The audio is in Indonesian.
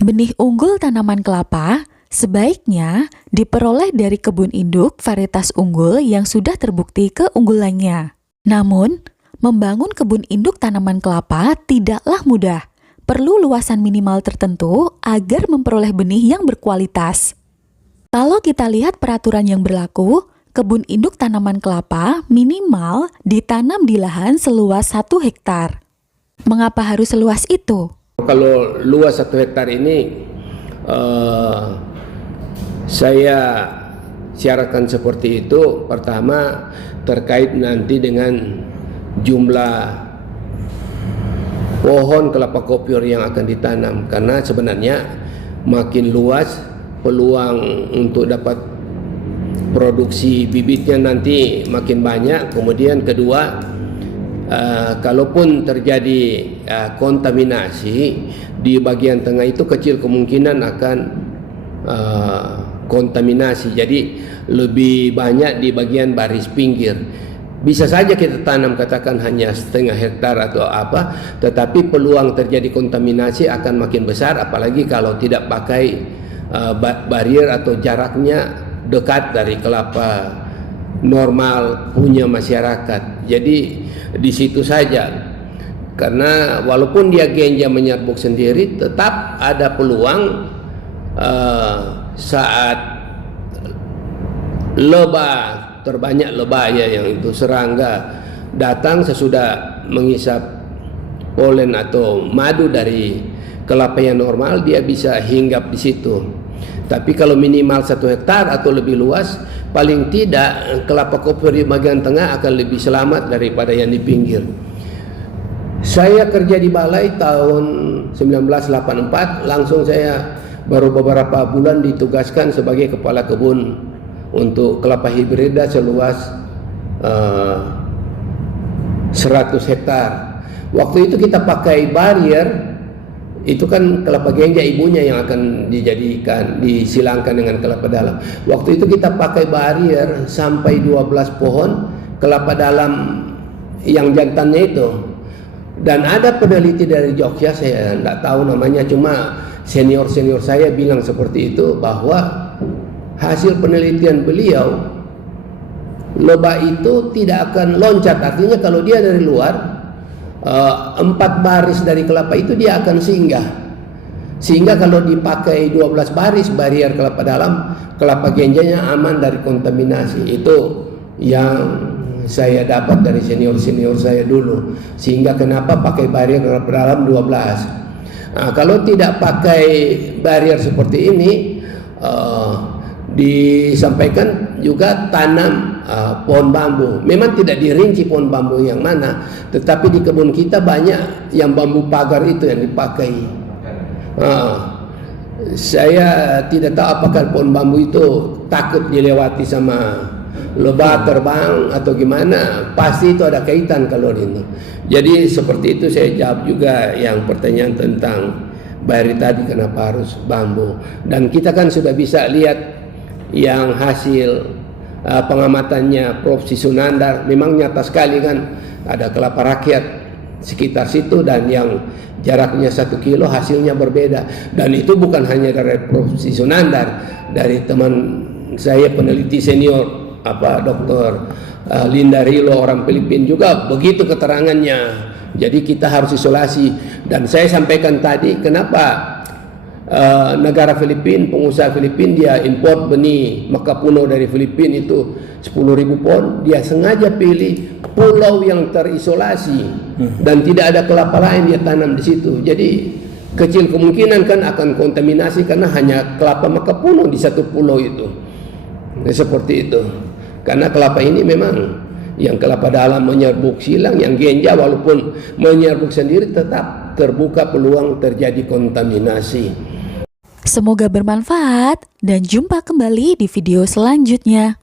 Benih unggul tanaman kelapa sebaiknya diperoleh dari kebun induk varietas unggul yang sudah terbukti keunggulannya. Namun, membangun kebun induk tanaman kelapa tidaklah mudah. Perlu luasan minimal tertentu agar memperoleh benih yang berkualitas. Kalau kita lihat peraturan yang berlaku, kebun induk tanaman kelapa minimal ditanam di lahan seluas 1 hektar. Mengapa harus seluas itu? Kalau luas 1 hektar ini saya syaratkan seperti itu. Pertama, terkait nanti dengan jumlah pohon kelapa kopior yang akan ditanam, karena sebenarnya makin luas peluang untuk dapat produksi bibitnya nanti makin banyak. Kemudian kedua, kalaupun terjadi kontaminasi di bagian tengah itu kecil kemungkinan akan kontaminasi, jadi lebih banyak di bagian baris pinggir. Bisa saja kita tanam katakan hanya setengah hektar atau apa, tetapi peluang terjadi kontaminasi akan makin besar, apalagi kalau tidak pakai barrier atau jaraknya dekat dari kelapa normal punya masyarakat. Jadi di situ saja, karena walaupun dia genja menyerbuk sendiri, tetap ada peluang saat lebah, terbanyak lebah yang itu serangga datang sesudah menghisap polen atau madu dari kelapa yang normal, dia bisa hinggap di situ. Tapi kalau minimal 1 hektar atau lebih luas, paling tidak kelapa kopior di bagian tengah akan lebih selamat daripada yang di pinggir. Saya kerja di balai tahun 1984, langsung saya baru beberapa bulan ditugaskan sebagai kepala kebun untuk kelapa hibrida seluas 100 hektar. Waktu itu kita pakai barrier. Itu kan kelapa genja ibunya yang akan disilangkan dengan kelapa dalam. Waktu itu kita pakai barrier sampai 12 pohon kelapa dalam yang jantannya itu. Dan ada peneliti dari Jogja, saya tidak tahu namanya, cuma senior-senior saya bilang seperti itu, bahwa hasil penelitian beliau, lebah itu tidak akan loncat. Artinya kalau dia dari luar, 4 baris dari kelapa itu dia akan singgah, sehingga kalau dipakai 12 baris barrier kelapa dalam, kelapa genjanya aman dari kontaminasi. Itu yang saya dapat dari senior-senior saya dulu, sehingga kenapa pakai barrier kelapa dalam 12. Kalau tidak pakai barrier seperti ini, disampaikan juga tanam pohon bambu. Memang tidak dirinci pohon bambu yang mana, tetapi di kebun kita banyak yang bambu pagar itu yang dipakai. Saya tidak tahu apakah pohon bambu itu takut dilewati sama lebah terbang atau gimana. Pasti itu ada kaitan kalau itu. Jadi seperti itu saya jawab juga yang pertanyaan tentang Bari tadi, kenapa harus bambu. Dan kita kan sudah bisa lihat yang hasil pengamatannya Prof. Sisunandar, memang nyata sekali kan, ada kelapa rakyat sekitar situ dan yang jaraknya 1 kilo hasilnya berbeda. Dan itu bukan hanya dari Prof. Sisunandar, dari teman saya peneliti senior Dr. Linda Rilo, orang Filipina juga begitu keterangannya. Jadi kita harus isolasi. Dan saya sampaikan tadi kenapa negara Filipina, pengusaha Filipina, dia import benih makapuno dari Filipina itu 10.000 pohon. Dia sengaja pilih pulau yang terisolasi dan tidak ada kelapa lain, dia tanam di situ. Jadi kecil kemungkinan kan akan kontaminasi karena hanya kelapa makapuno di satu pulau itu. Seperti itu. Karena kelapa ini memang yang kelapa dalam menyerbuk silang, yang genja walaupun menyerbuk sendiri tetap terbuka peluang terjadi kontaminasi. Semoga bermanfaat dan jumpa kembali di video selanjutnya.